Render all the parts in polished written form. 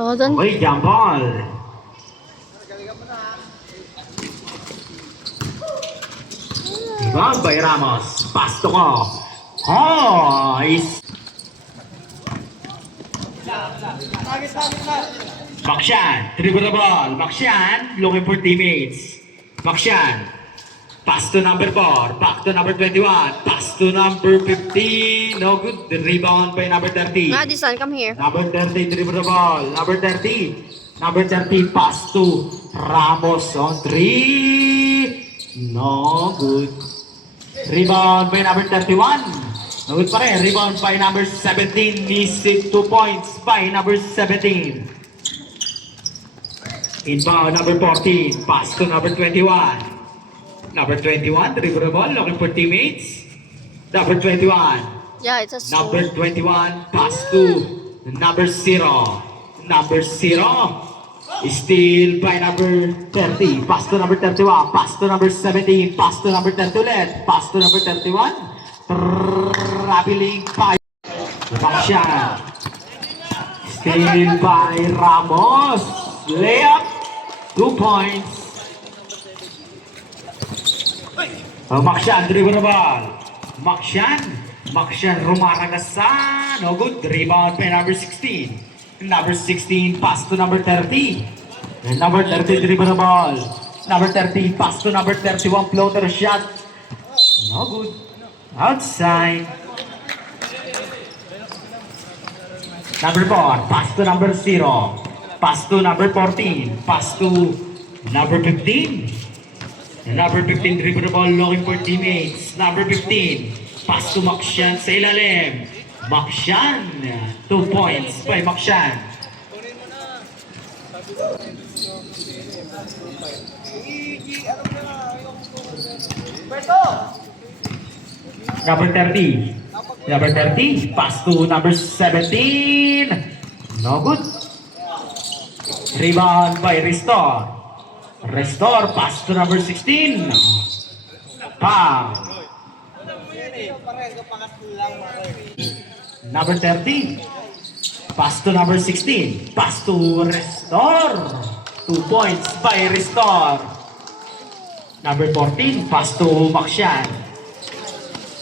Oh, doon. Okay, jump ball. Rebound by Ramos. Pass to ko. Oh, Bakshan, dribble the ball. Bakshan, looking for teammates. Bakshan, pass to number 4. Back to number 21. Pass to number 15. No good. The rebound by number 30. Madison, come here. Number 30, dribble the ball. Number 30. Number 30, pass to Ramos on 3. No good. Rebound by number 31. No good pa rin. Rebound by number 17. Missed 2 points by number 17. Inbound number 14. Pass to number 21. Number 21, dribble the ball. Looking for teammates. Number 21. Yeah, it's a Number stone. 21, pass to number 0. Number 0, steal by number 30. Pass to number 31. Pass to number 17. Pass to number 30 ulit. Pass to number 31. Traveling by Bakshan. Steal by Ramos. Layup. 2 points. Bakshan, dribble the ball. Bakshan rumaragasan. No good. Rebound by number 16. Number 16, pass to number 30. And number 30, dribble the ball. Number 30, pass to number 31. Floater shot. No good. Outside. Number 4, pass to number 0. Pass to number 14. Pass to number 15. And number 15, dribble the ball, looking for teammates. Number 15, pass to Bakshan sa ilalim. Bakshan, 2 points by Bakshan. Number 30. Number 30, pass to number 17. No good. Rebound by Restore. Restore, pass to number 16. Foul. Number 30. Pass to number 16. Pass to Restore. 2 points by Restore. Number 14. Pass to Bakshan.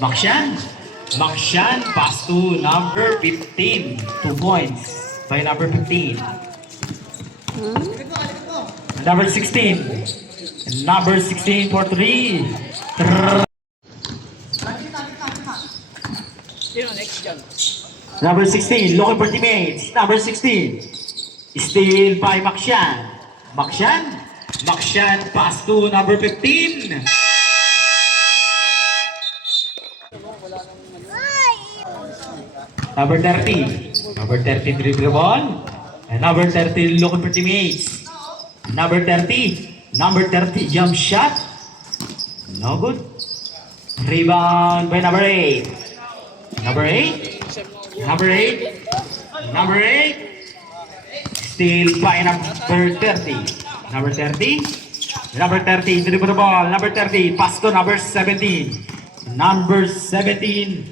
Bakshan, pass to number 15. 2 points by number 15. Number 16. Number 16 for 3. Number 16, looking for teammates. Number 16, steal by Bakshan. Bakshan, pass to number 15. Number 30. Number 30, dribble the ball. And number 30, looking for teammates. Number 30. Number 30, jump shot. No good. Rebound by number 8. Number 8. Number 8. Number 8. Steal by number 30. Number 30. Number 30, dribble the ball. Number 30, pass to number 17. Number 17.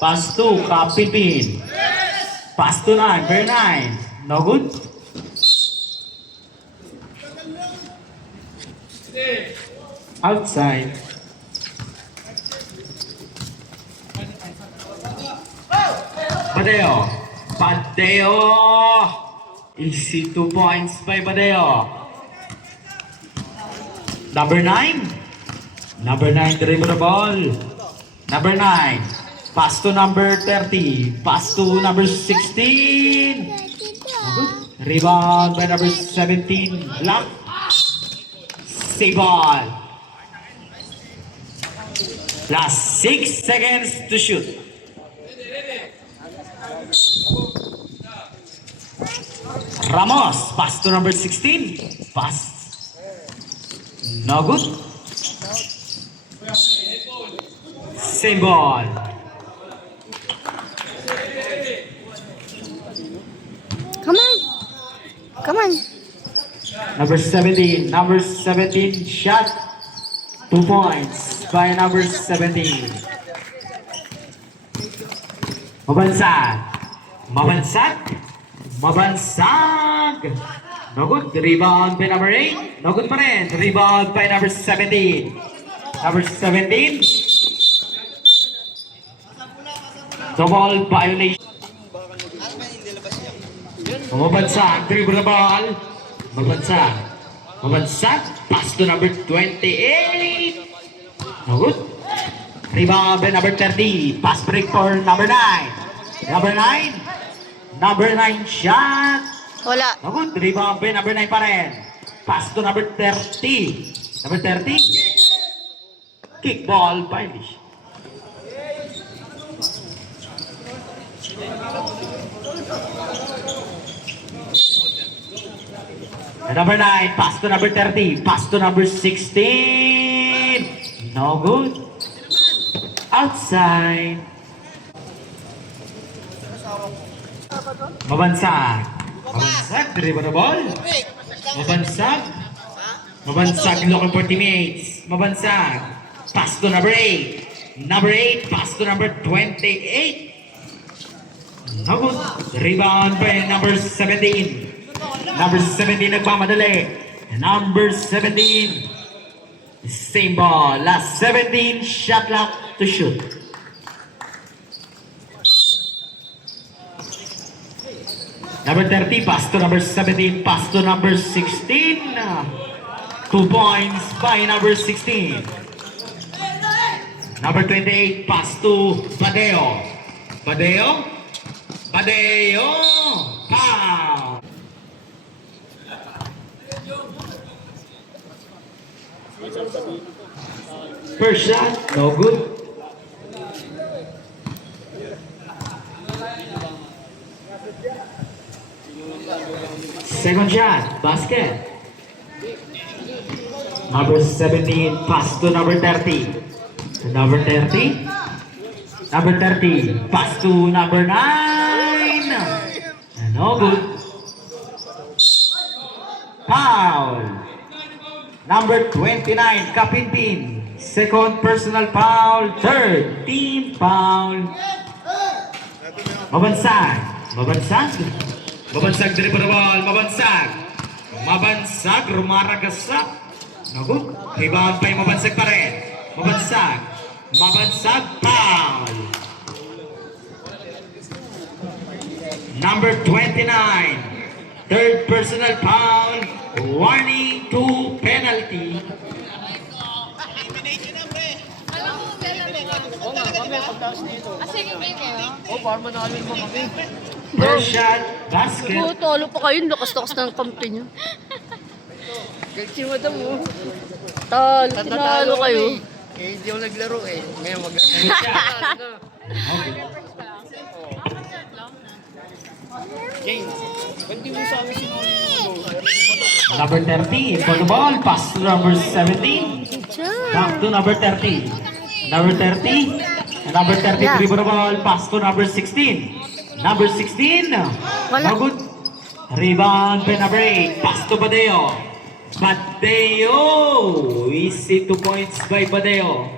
Pass to Kapipin. Pass to 9. Number 9. No good. Outside. Badeo. Easy 2 points by Badeo. Number 9. Number 9, dribble the ball. Number 9. Pass to number 30. Pass to number 16. Rebound by number 17. Block. Save ball. Last 6 seconds to shoot. Ramos, pass to number 16. Pass. No good. Same ball. Come on. Come on. Number 17. Number 17 shot. 2 points by number 17. Mabansag. Mabansag. No good. Rebound by number 8. No good pa rin. Rebound by number 17. Number 17. Double violation. Mabansag. Dribble the ball. Mabansag. Mabansag. Pass to number 28. No good. Rebound by number 30. Pass break for number 9. Number 9. Number 9 shot. Wala. No good. Rebound by number 9 pa rin. Pass to number 30. Number 30. Kick ball violation. And number 9, pass to number 30, pass to number 16. No good. Outside. Mabansag. Mabansag, dribble the ball. Mabansag. Mabansag, looking for teammates. Mabansag. Pass to number 8. Number 8, pass to number 28. No good. Rebound by number 17. Number 17 nagmamadali. Number 17. Same ball. Last 17 shot clock to shoot. Number 30 pass to number 17. Pass to number 16. 2 points by number 16. Number 28 pass to Badeo. Badeo. Badeo. Foul. First shot, no good. Second shot, basket. Number 17, pass to number 30. Number 30. Number 30, pass to number 9. No good. Foul. Number 29, Kapinpin. Second personal foul. Third team foul. Mabansag. Mabansag. Mabansag dribble the ball. Mabansag. Mabansag. Rumaragasap. No good. Rebound pa yung Mabansag pa rin. Mabansag. Mabansag. Foul. Number 29. Third personal foul. Warning to penalty. First shot, basket. Tolo pa kayo. Lakas-lakas ng kampi nyo. Kasi madam mo. Tinalo kayo. Eh, hindi ako naglaro eh. Ngayon Good shot. James, ba't di mo sa amin sinuli mo? Number 30 for the ball. Pass to number 17. Back to number 30. Number 30. Number 30 Yeah. dribble the ball. Pass to number 16. Number 16. Wala. No good. Rebound by number 8. Pass to Badeo. Badeo. Easy 2 points by Badeo.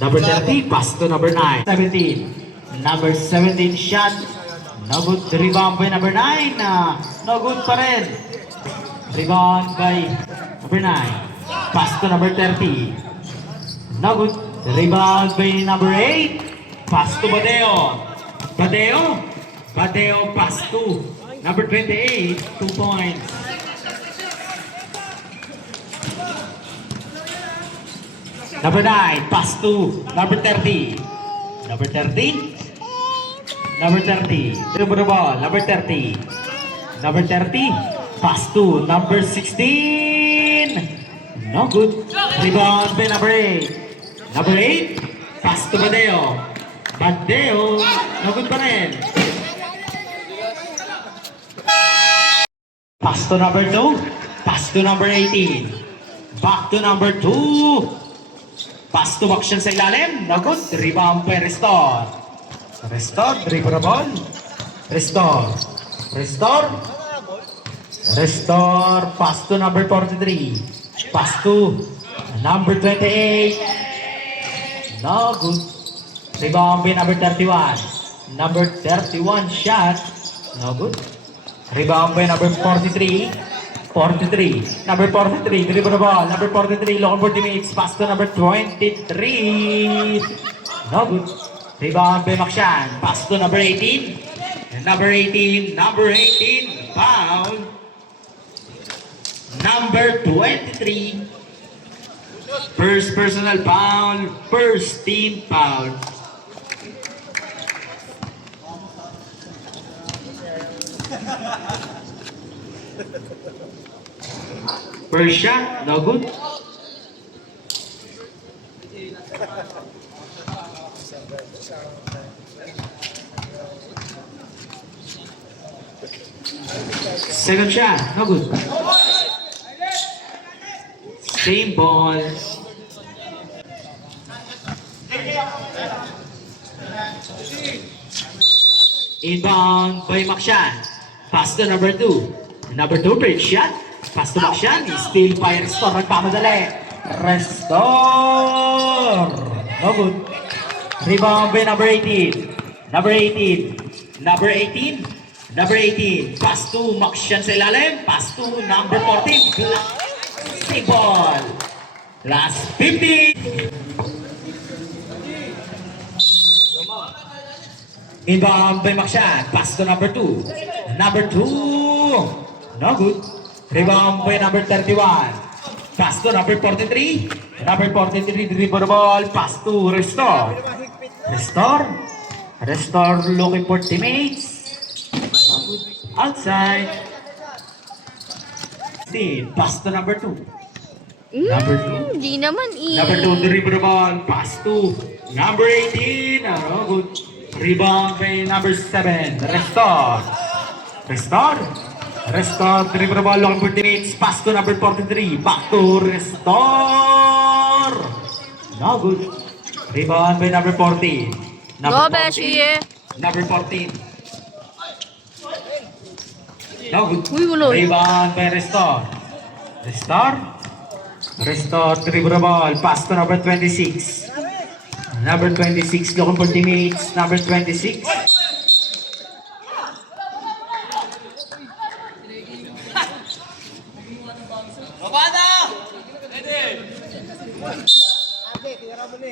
Number 30. Pass to number 9. 17. Number 17 shot. No good. Rebound by number 9. No good pa rin. Rebound by number 9. Pass to number 30. No good. Rebound by number 8. Pass to Badeo. Badeo. Badeo pass to number 28. 2 points. Number 9. Pass to number 30. Number 30. Number 30. Dribble the ball. Number 30. Number 30. Pass to number 16. No good. Rebound by number 8. Number 8. Pass to Badeo. Badeo. No good pa rin. Pass to number 2. Pass to number 18. Back to number 2. Pass to action sa ilalim. No good. Rebound by Restore. Restore. Dribble the ball. Restore. Restore. Restore. Pass to number 43. Pass to number 28. No good. Rebound by number 31. Number 31 shot. No good. Rebound by number 43. 43. Number 43. Dribble the ball. Number 43. Looking for teammates. Pass to number 23. No good. Rebound by Makshan. Pass to number 18. And number 18. Number 18. Foul. Number 23. First personal foul. First team foul. First shot, no good. Second shot, no good. Same ball. Inbound by Makshan. Pass to number 2. Number 2, great shot. Pass to Makshan. Still by Restore. Nagpamadali. Restore. No good. Rebound by number 18. Number 18. Number 18. Number 18. Pass to Makshan sa ilalim. Pass to number 14. Same ball. Last 50. Inbound by Makshan. Pass to number 2. Number 2. No good. Rebound by number 31. Pass to number 43. Number 43 dribble the ball. Pass to Restore. Restore. Restore looking for teammates. No good. Outside. Pass to number 2. Number 2. Hindi naman Number 2 dribble the ball. Pass to number 18. No good. Rebound by number 7. Restore. Restore. Restore. Dribble the ball. Long for teammates. Pass to number 43. Back to Restore. No good. Rebound by number 14. Go, Beshi. Number 14. No good. Uy, wala. Rebound by Restore. Restore. Restore. Dribble the ball. Pass to number 26. Number 26, looking for teammates. Number 26.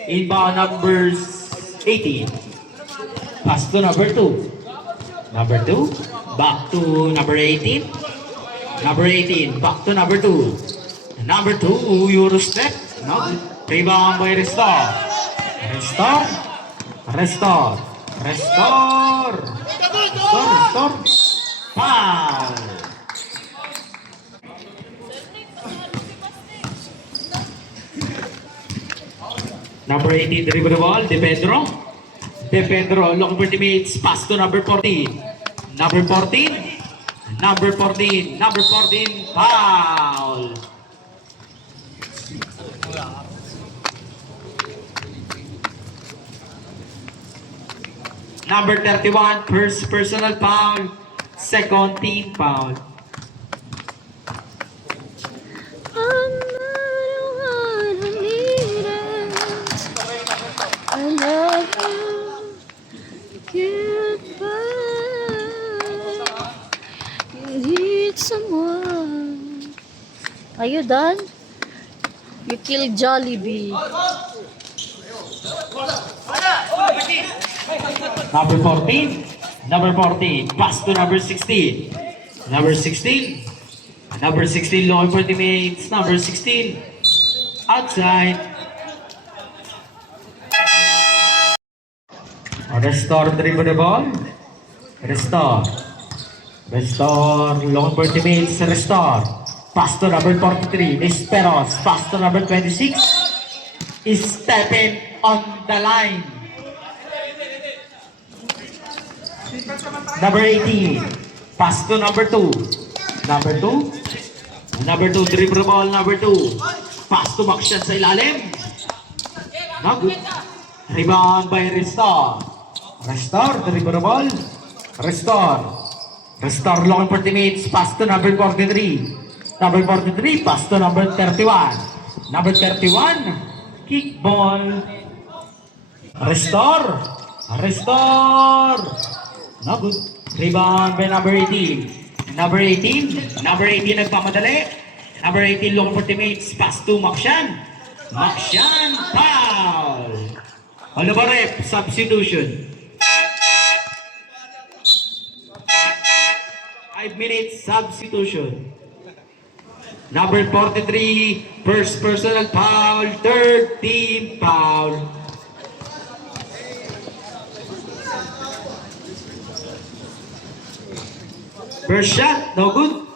Inbound numbers 18. Pass to number 2. Number 2. Back to number 18. Number 18. Back to number 2. Number 2, Euro step. No. Rebound by Restore. Restore. Restore. Restore. Restore. Restore. Foul. Number 18, dribble the ball. De Pedro. De Pedro, looking for teammates. Pass to number 14. Number 14. Number 14. Number 14. Foul. Number 31, first personal foul, second team foul. I love you. Goodbye. You need someone. Are you done? You killed Jollibee. Number 14. Number 14. Pass to number 16. Number 16. Number 16, looking for teammates. Number 16. Outside. Restore, dribble the ball. Restore. Restore, looking for teammates. Restore. Pass to number 43. Nisperos. Pass to number 26. Is stepping on the line. Number 18. Pass to number 2. Number 2. Number 2. Dribble ball. Number 2. Pass to Makshan sa ilalim. No good. Rebound by Restore. Restore. Dribble ball. Restore. Restore looking for teammates. Pass to number 43. Number 43. Pass to number 31. Number 31. Kick ball. Restore. Restore. No good. Rebound by number 18. Number 18. Number 18 nagpamadali. Number 18 looking for teammates. Pass to Makshan. Makshan, foul. Ano ba rep? Substitution. 5 minutes substitution. Number 43, first personal foul, third team foul. First shot, no good.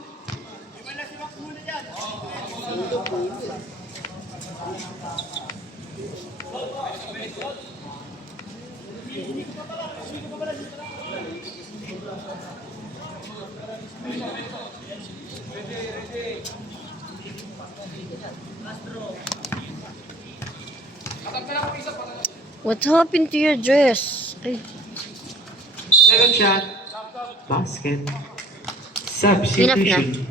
What happened to your dress? Ay, Second shot, basket. Substitution.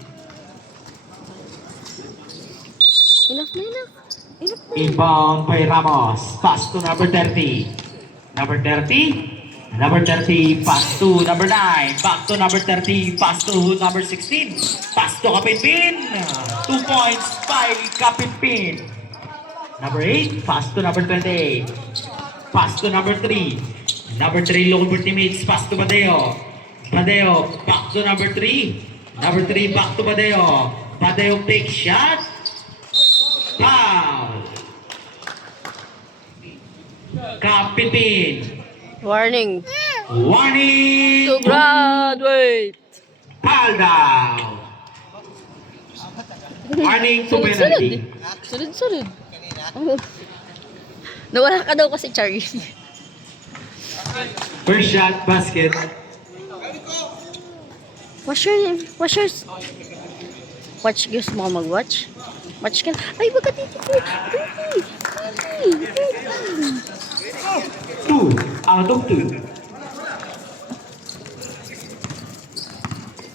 enough na, enough. Enough na. Inbound by Ramos. Pass to number 30. Number 30. Number 30. Pass to number 9. Back to number 30. Pass to number 16. Pass to Kapitpin. 2 points by Kapitpin. Number 8. Pass to number 28. Pass to number 3. Number 3 looking for teammates. Pass to Badeo. Badeo. Back to number 3. Number 3 back to Badeo. Badeo take shot. Foul. Kapitpin. Warning. Warning. To graduate. Foul down. Warning to Sunod-sunod. penalty. Sunod-sunod. Oh. Nawala ka daw kasi, Charlie. First shot, basket. Watch gusto mo mag-watch? Watch ka. Ay, baga dito po. 2 out of 2.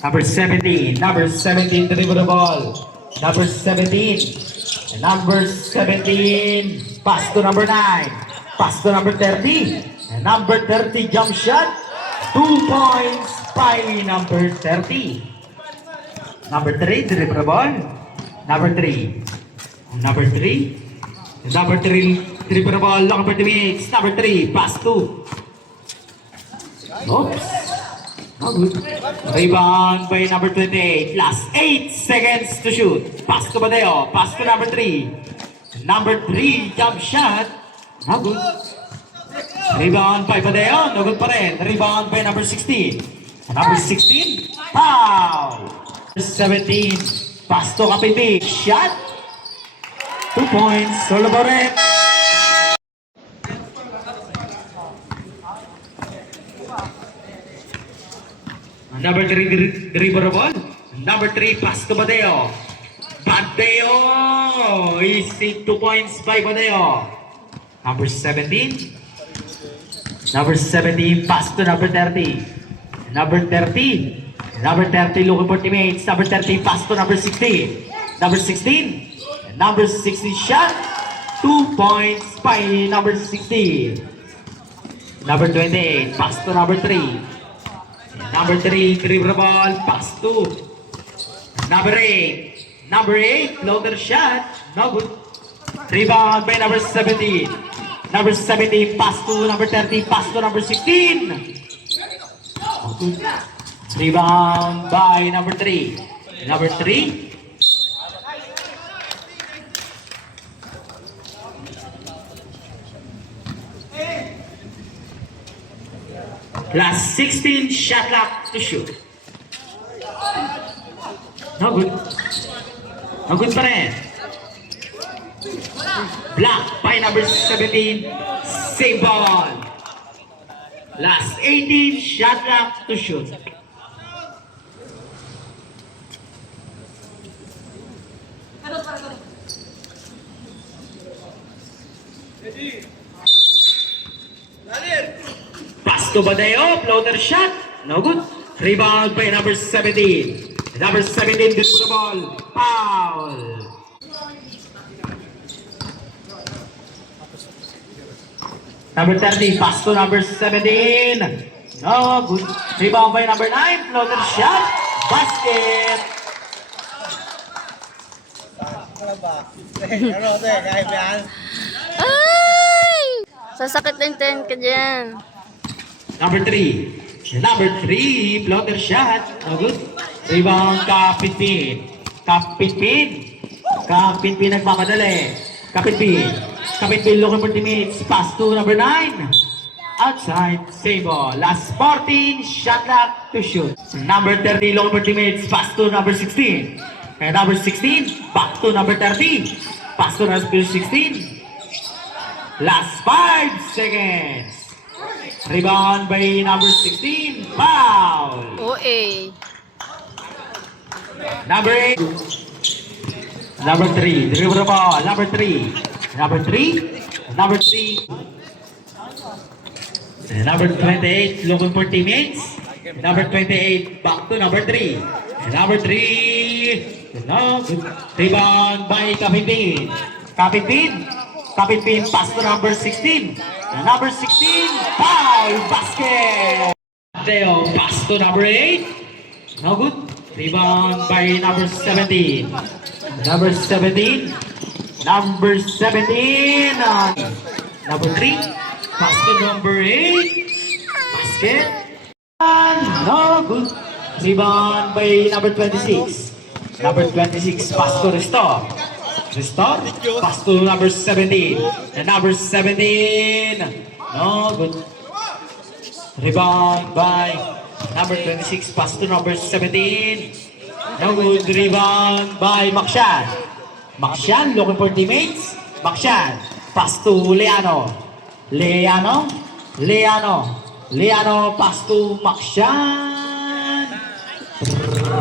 Number 17. Number 17 dribble the ball. Number 17. Number 17. Pass to number 9. Pass to number 30. And number 30 jump shot. 2 points by number 30. Number 3 dribble the ball. Number 3. Number 3. Number 3 dribble the ball. Long for the teammates. Number 3 pass to. Oops. No good. Rebound by number 28. Last 8 seconds to shoot. Pass to Badeo. Pass to number 3. Number 3 jump shot. No good. Rebound by Badeo. No good pa rin. Rebound by number 16. Number 16. Foul. 17. Pass to Kapiti. Shot. 2 points. Solo pa rin. Number 3 dribble the ball. Number 3 pass to Badeo. Badeo! Easy 2 points by Badeo. Number 17. Number 17 pass to number 30. Number 30. Number 30 looking for teammates. Number 30 pass to number 16. Number 16. Number 16 shot. 2 points by number 16. Number 28 pass to number 3. Number 3, dribble the ball, pass to number 8. Number 8, floater shot, no good. Rebound by number 17. Number 17, pass to number 30, pass to number 16. No good. Rebound by number 3. Number 3. Last 16 shot clock to shoot. No good. No good pa rin. Block by number 17. Save ball. Last 18 shot clock to shoot. Pass to Badeo, floater shot, no good. Rebound by number 17. Number 17 did the ball. Foul. Number 30, pass to number 17. No good. Rebound by number 9. Floater shot. Basket. Ay! Sasakit na yung 10 ka dyan. Number 3. Number 3. Floater shot. No good. Rebound Kapitpin. Kapitpin. Kapitpin nagmamadali. Kapitpin. Kapitpin looking for teammates. Pass to number 9. Outside. Save ball. Last 14. Shot clock to shoot. Number 30 looking for teammates. Pass to number 16. And number 16. Back to number 30. Pass to number 16. Last 5 seconds. Rebound by number 16. Foul. OA. Number 8. Number 3. Dribble the ball. Number 3. Number 3. Number 3. And number 28. Looking for teammates. Number 28. Back to number 3. And number 3. No. Rebound by Kapitpin. Kapitpin. Kapitpin pass to number 16. And number 16. Foul. Basket. Teo pass to number 8. No good. Rebound by number 17. Number 17. Number 17. Number 3. Pass to number 8. Basket. No good. Rebound by number 26. Number 26. Pass to Restore. Restore. Pass to number 17. And number 17. No good. Rebound by number 26, pass to number 17. No good. Rebound by Makshan. Makshan looking for teammates. Makshan. Pass to Leano. Leano. Leano. Leano. Pass to Makshan.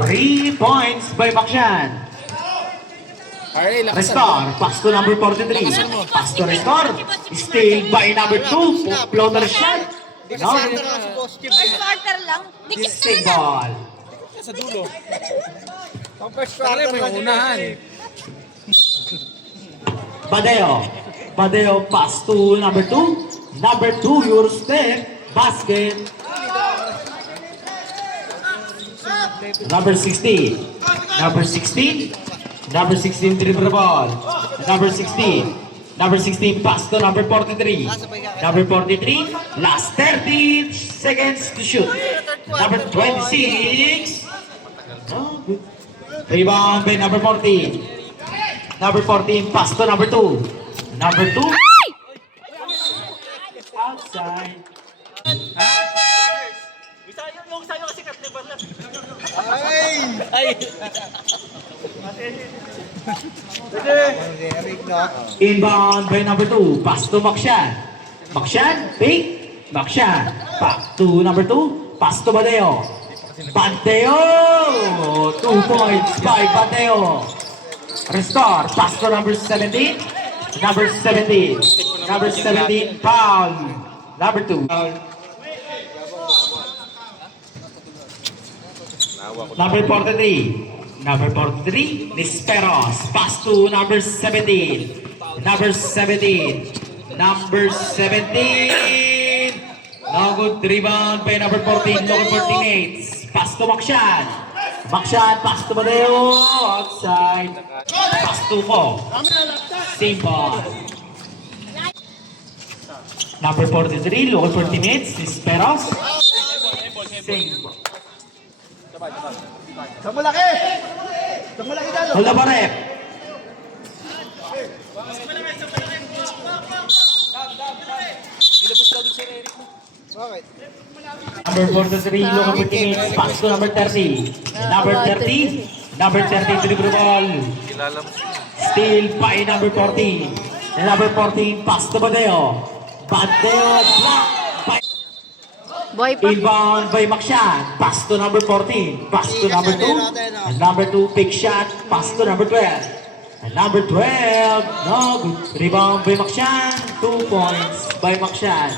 3 points by Makshan. Pare, lakasan mo. Restore. Pass to number 43. Pass to Restore. Steal by number 2. Floater shot. No. First quarter lang. Dikit Save ball. Sa dulo. Pare, may unahan. Badeo. Badeo pass to number 2. Number 2, your step. Basket. Number 16. Number 16. Number 16 dribble ball. Number 16. Number 16 pass to number 43. Number 43. Last 30 seconds to shoot. Number 26. Oh, good. Rebound by number 14. Number 14 pass to number 2. Number 2. Outside. Inbound by number 2. Pass to Makshan. Makshan, pick. Makshan. Back to number 2. Pass to Badeo. Badeo. 2 points by Badeo. Restore. Pass to number 17. Number 17. Number 17. Foul. Number 2. Number 43. Number 43, Nisperos. Pass to number 17. Number 17. Number 17. No good. Rebound by number 14. Number 14 Pass to Makshan. Makshan, pass to Badeo. Outside. Pass to Ko. Same ball. Number 43, local 40 minutes. Nisperos. Same ball. Hold up, rep. Number 43, local 40 minutes. Pass to number 30. Number 30. Number 30, dribble ball. Steal by number 14. And number 14, pass to Badeo. Badeo, block by Boy pa. inbound by Makshan. Pass to number 14. Pass to number 2. And number 2, pick shot. Pass to number 12. And number 12, no good. Rebound by Makshan. 2 points by Makshan.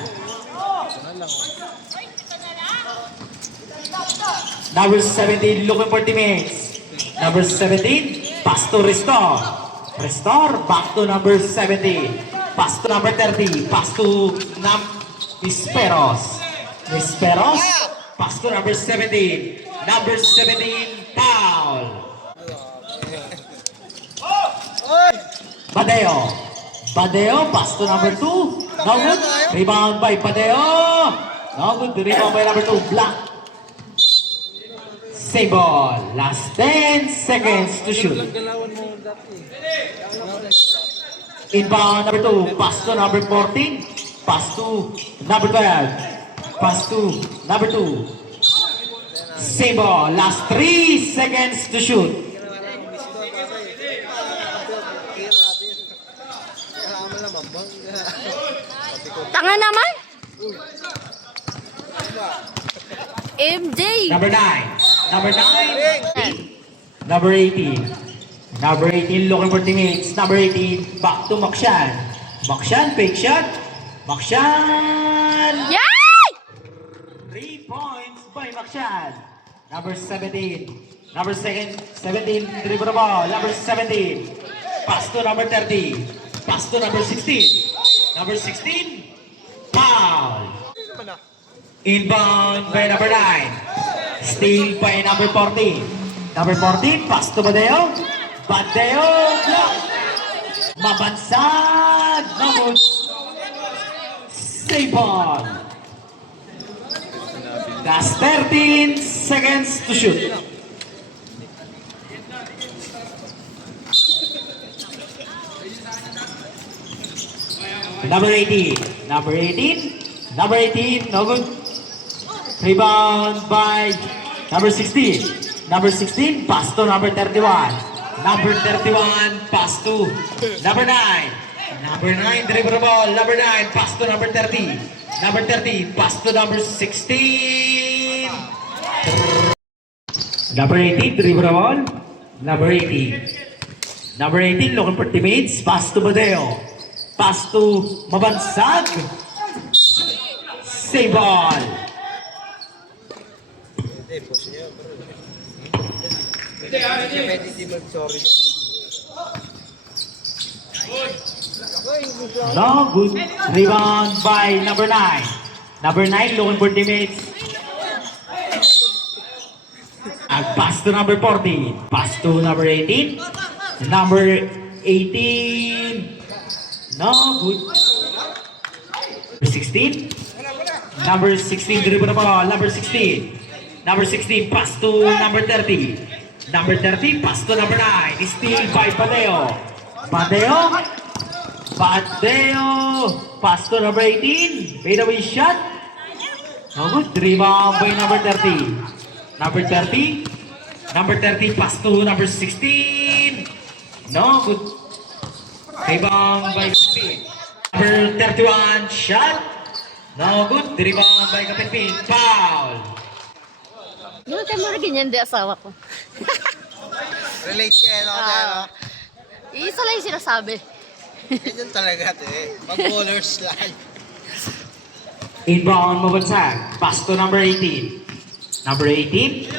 Number 17, looking for teammates. Number 17, pass to Restore. Restore, back to number 17. Pass to number 30. Pass to Isperos. Risperos. Pass to number 17. Number 17, foul. Badeo. Badeo, pass to number 2. No good. Rebound by Badeo. No good. Rebound by number 2. Block. Save ball. Last 10 seconds to shoot. Galawan mo dati. Inbound number 2. Pass to number 14. Pass to number 12. Pass to number 2. Save ball. Last 3 seconds to shoot. Tanga naman. MJ. Number 9. Number 9. Number 18. Number 18 looking for teammates. Number 18 back to Makshan. Makshan, fake shot. Makshan. Yay! 3 points by Makshan. Number 17. Number 17 dribble the ball. Number 17. Pass to number 30. Pass to number 16. Number 16. Foul. Inbound by number 9. Steal by number 14. Number 14, pass to Badeo. Badeo, block. Mabansag. No good. Save ball. That's 13 seconds to shoot. Number 18. Number 18. Number 18, no good. Rebound by number 16. Number 16, pass to number 31. Number 31, pass to number 9. Number 9, dribble the ball. Number 9, pass to number 30. Number 30, pass to number 16. Number 18, dribble the ball. Number 18. Number 18, looking for teammates. Pass to Badeo. Pass to Mabansag. Save ball. No good. Rebound by number 9. Number 9 looking for teammates. And pass to number 14. Pass to number 18. Number 18. No good. Number 16. Number 16 dribble the ball. Number 16. Number 16 pass to number 30. Number 30 pass to number 9. Steal by Badeo. Badeo. Badeo. Pass to number 18. Made away shot. No good. Rebound by number 30. Number 30. Number 30 pass to number 16. No good. Rebound by 16. Number 31 shot. No good. Rebound by Kapitpin. Foul. Yung ka mo ganyan, di asawa ko. Relate siya, no? Ah. Isa lang yung sinasabi. Ganyan talaga, te. Pag-bowlers lang. Inbound Mabansag. Pass to number 18. Number 18.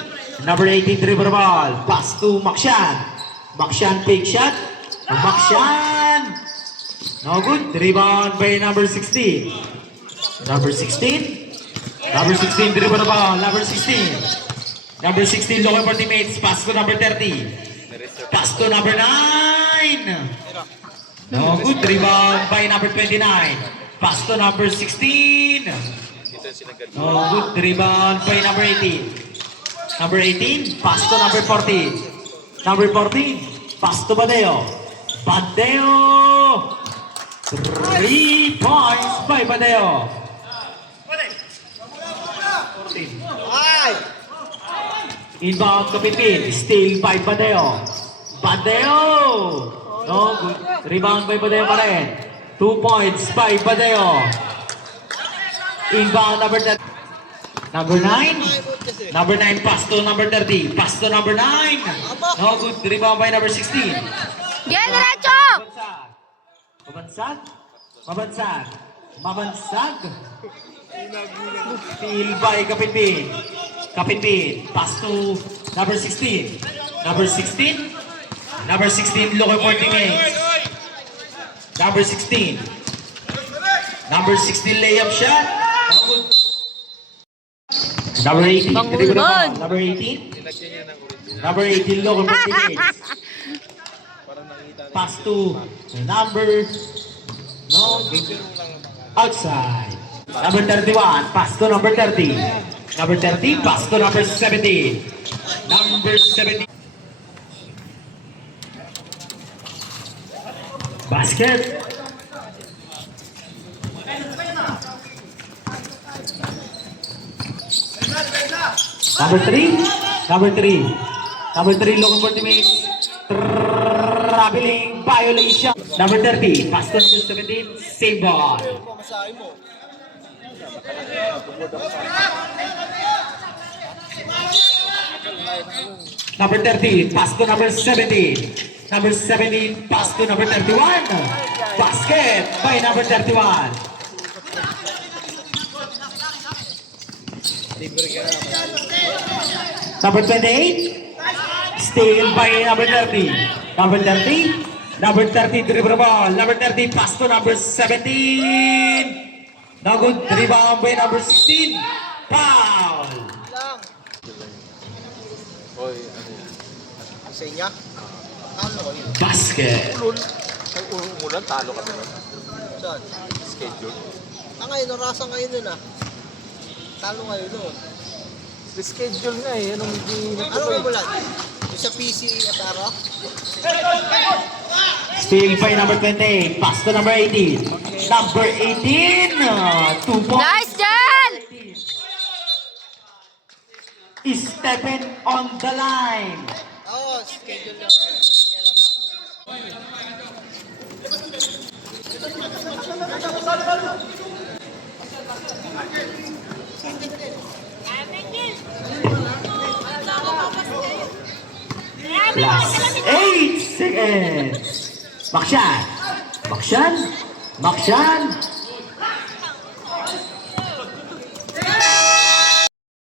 Number 18 dribble the ball. Pass to Makshan. Makshan fake shot. Makshan. No good. Rebound by number 16. Number 16. Number 16 dribble the ball. Number 16. Number 16 looking for teammates. Pass to number 30. Pass to number 9. No good. Rebound by number 29. Pass to number 16. No good. Rebound by number 18. Number 18. Pass to number 14. Number 14. Pass to Badeo. Badeo. 3 points by Badeo. 14. Ay! Inbound Kapitpin. Steal by Badeo. Badeo. No good. Rebound by Badeo pa rin. 2 points by Badeo. Inbound number 30. Number 9. Number 9 pass to number 30. Pass to number 9. No good. Rebound by number 16. Yan, diretso! Mabansag. Mabansag. Mabansag. Steal by Kapitpin. Kapitpin. Pass to number 16. Number 16. Number 16 looking for teammates. Number 16. Number 16 layup shot. No good. Number 18, Bango dribble the ball. naman. Number 18. Nilagyan niya ng original. Number 18, local for teammates. Para nakita niya. Pass to number, no, Biro lang naman. outside. Number 31, pass to number 30. Number 30, pass to number 17. Number 17. Basket. Number 3. Number 3. Number 3, local for teammates. Traveling violation. Number 30, pass to number 17. Save ball. Pamasahe mo. Number 30, pass to number 17. Number 17, pass to number 31. Basket by number 31. Libre ka na. Number 28, steal by number 30. Number 30, number 30, dribble ball. Number 30, pass to number 17. No good, rebound by number 16. Foul. Lang. Oy, ano yan? Sa inya? Ano ko yun? Basket. Ay, umulan, talo ka naman. Saan? Schedule. Ngayon, narasa ngayon nun ah. Talo kayo nun. Schedule nga eh. Anong hindi Ano ka mulan? Yung sa PC at araw? Steal by number 28. Pass to number 18. Number 18. 2 points. Nice, Jan! Is stepping on the line. Oo, schedule lang. Kailan ba? Last 8 seconds. Makshan. Makshan. Makshan.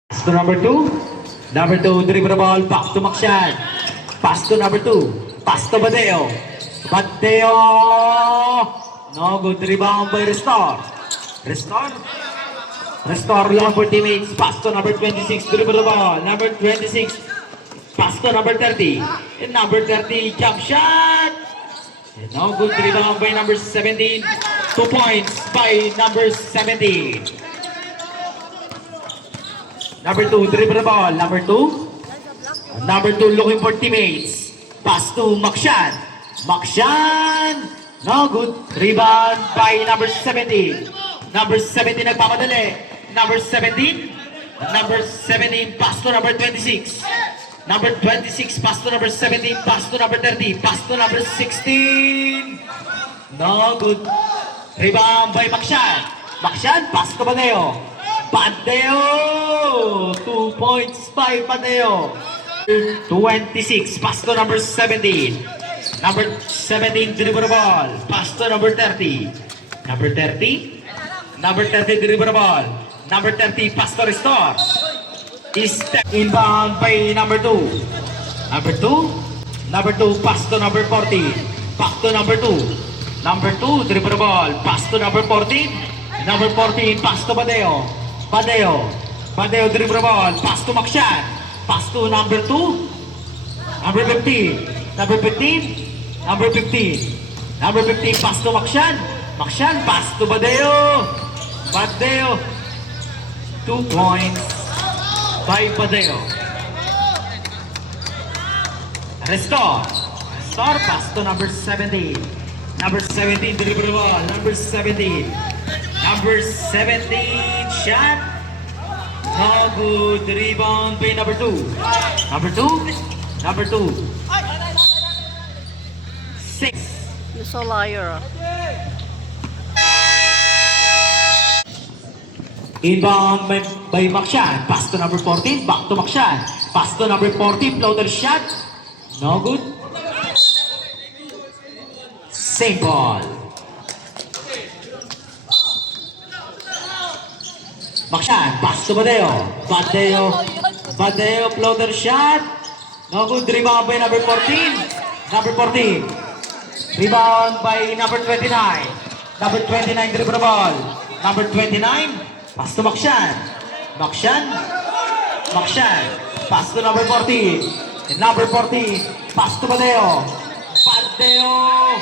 Pass to number 2. Number 2, dribble the ball. Back to Makshan. Pass to number 2. Pass to Badeo. Badeo. No good. Rebound by Restore. Restore. Restore long for teammates. Pass to number 26. Dribble the ball. Number 26. Pass to number 30. And number 30, jump shot. And no good, rebound by number 17. 2 points by number 17. Number 2, dribble the ball. Number 2. Number 2, looking for teammates. Pass to Makshan. Makshan. No good. Rebound by number 17. Number 17 nagpapadali. Number 17. Number 17, pass to number 26. Number 26, pass to number 17, pass to number 30, pass to number 16. No good. Rebound by Makshan. Makshan, pass to Badeo. Badeo. 2 points by Badeo. 26, pass to number 17. Number 17, dribble the ball. Pass to number 30. Number 30. Number 30, dribble the ball. Number 30, pass to Restore. Is step inbound by number 2. Number 2. Number 2, pass to number 14. Back to number 2. Number 2, dribble the ball. Pass to number 14. Number 14, pass to Badeo. Badeo. Badeo, dribble the ball. Pass to Makshan. Pass to number 2. Number 15. Number 15. Number 15. Number 15, pass to Makshan. Makshan, pass to Badeo. Badeo. 2 points by Badeo. Restore. Restore, pass to number 17. Number 17, dribble the ball. Number 17. Number 17, shot. No good. Rebound by number 2. Number 2. Number 2. 6. You're so liar. Inbound by Makshan. Pass to number 14. Back to Makshan. Pass to number 14. Floater shot. No good. Same ball. Makshan. Pass to Badeo. Badeo. Badeo. Floater shot. No good. Rebound by number 14. Number 14. Rebound by number 29. Number 29, dribble the ball. Number 29, pass to Makshan. Makshan, Makshan. Pass to number 14. And number 14. Pass to Badeo. Badeo.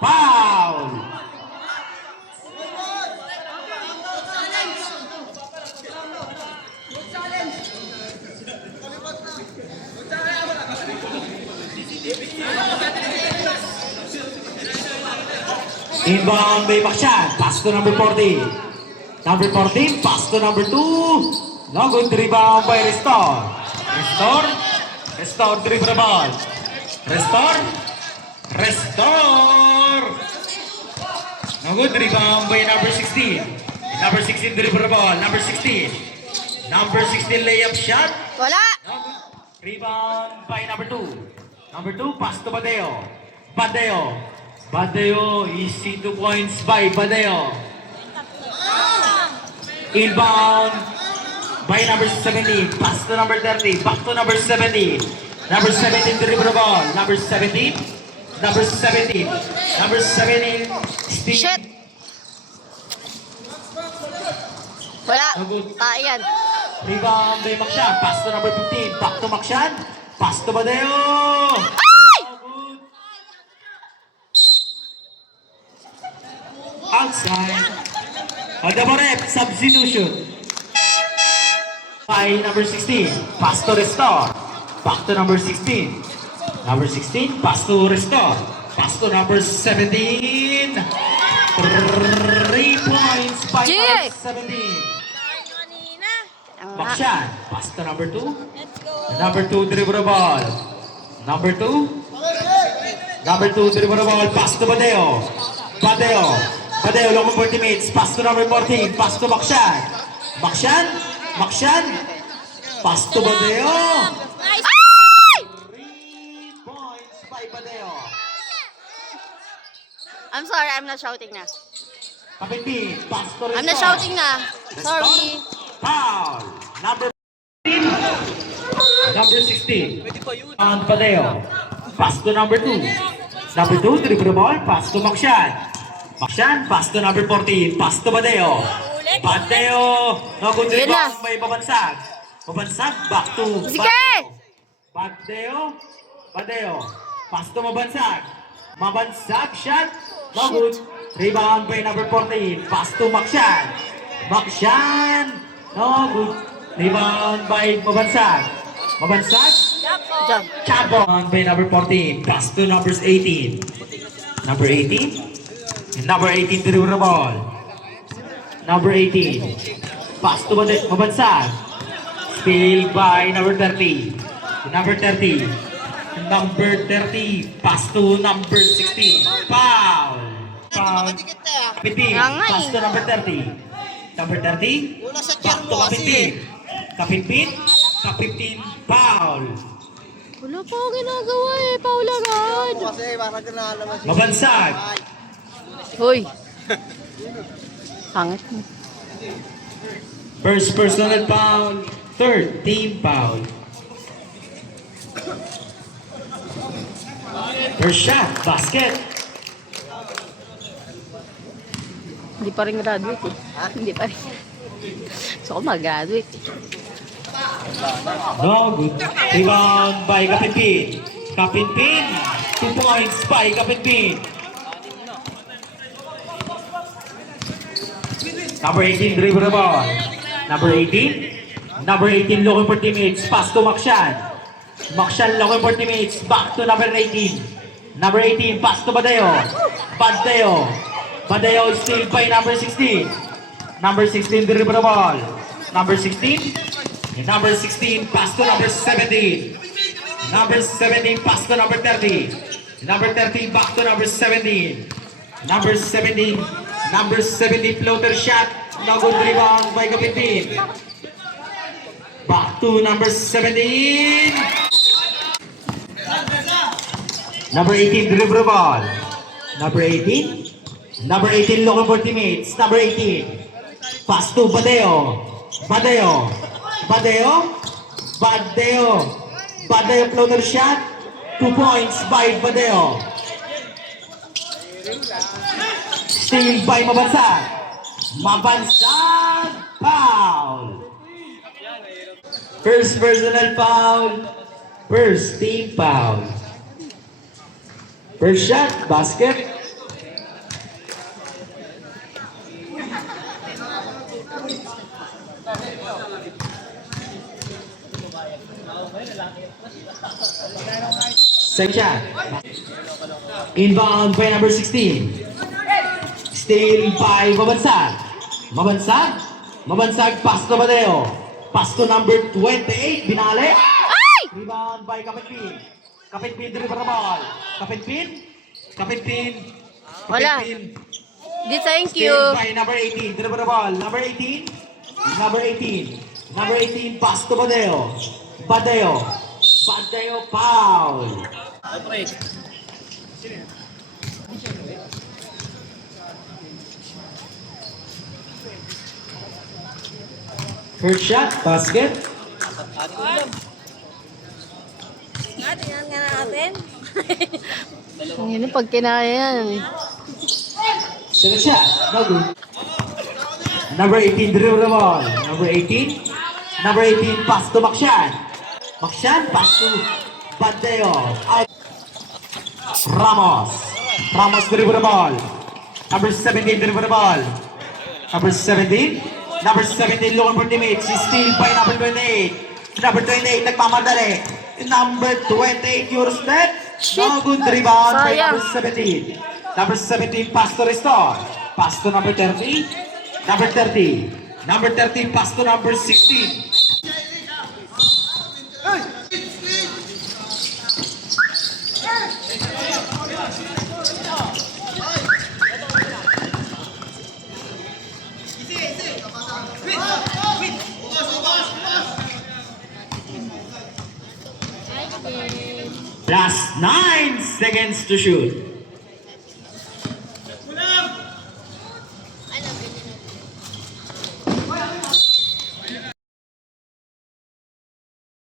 Foul. Inbound by Makshan. Pass to number 14. Number 14. Pass to number 2. No good. Rebound by Restore. Restore. Restore. Dribble ball. Restore. Restore. No good. Rebound by number 16. Number 16 dribble ball. Number 16. Number 16 layup shot. Wala! No good. Rebound by number 2. Number 2, pass to Badeo. Badeo. Badeo, easy 2 points by Badeo. Inbound by number 17. Pass to number 30. Back to number 17. Number 17, dribble ball. Number 17. Number 17. Number 17. Shit! Wala! No good. Yan. Rebound by Makshan. Pass to number 15. Back to Makshan. Pass to Badeo. Ay! No good. Outside. On the rep, substitution. By number 16. Pass to Restore. Back to number 16. Number 16. Pass to Restore. Pass to number 17. 3 points by Jay! number 17. Makshan. Pass to number 2. Number 2 dribble ball. Number 2. Number 2 dribble ball. Pass to Badeo. Badeo. Badeo long for teammates. Pass to number 14. Pass to Makshan. Makshan. Makshan. Pass to Badeo. Ay! 3 points by Badeo. I'm sorry, I'm not shouting na. Kapiti. Pass to I'm not shouting na. Sorry. Foul. Number 15. Number 16. On Badeo. Pass to number 2. Number 2, dribble ball. Pass to Makshan. Makshan, pass to number 14. Pass to Badeo. Badeo. No good Yun na. rebound. May babansag. Babansag. Back to Sige! Badeo. Badeo. Pass to Mabansag. Mabansag. Shot. No good. Rebound by number 14. Pass to Makshan. Makshan. No good. Rebound by Mabansag. Mabansag. Jump. Chabon by number 14. Pass to numbers 18. Number 18. Number 18 to the ball. Number 18. Pass to Mabansag. Steal by number 30. Number 30. Number 30. Pass to number 16. Foul. Foul. Kapiti. Pass to number 30. Number 30. Wala sa Back chair to mo kasi. Kapitin. Kapitin. Kapitin. Foul. Wala pa ako ginagawa eh. Paularan. Kasi parang ginalaman siya. Mabansag. Hoy. Pangit mo. First personal foul. Third team foul. First shot. Basket. Hindi pa rin graduate eh. Hindi pa rin. So ako mag-graduate eh. No good. Rebound by Kapinpin. Kapinpin. 2 points by Kapinpin. Number 18 dribble the ball. Number 18. Number 18 looking for teammates. Pass to Makshan. Makshan looking for teammates. Back to number 18. Number 18 pass to Badeo. Badeo. Badeo is steal by number 16. Number 16 dribble the ball. Number 16. And number 16 pass to number 17. Number 17 pass to number 30. Number 13 back to number 17. Number 17. Number 17 floater shot. No good rebound by Kapinpin. Back to number 17. Number 18 dribble ball. Number 18. Number 18 looking for teammates. Number 18. Pass to Badeo. Badeo. Badeo. Badeo. Badeo floater shot. 2 points by Badeo. Steal by Mabansag. Mabansag. Foul. First personal foul. First team foul. First shot, basket. Second shot. Inbound by number 16. Steal by Mabansag. Mabansag, pass to Badeo. Pass to number 28, Binale. Ay! Rebound by Kapitpin. Kapitpin deliver the ball. Kapitpin. Wala. Di thank you. Steal by number 18, deliver the ball. Number 18, pass to Badeo. Badeo, foul. First shot, basket. Tingnan nga natin. Ang yun, pag kinaya yan. Second shot, no good. Number 18, dribble the ball. Number 18, pass to Makshan. Makshan, pass to Badeo. Out. Ramos dribble the ball. Number 17, dribble the ball. Number 17, looking for teammates. Steal by number 28. Number 28, nagmamadali. Number 28, your step. No good rebound by Sayang. number 17. Number 17, pass to restore. Pass to number 30. Number 30, pass to number 16. Last 9 seconds to shoot.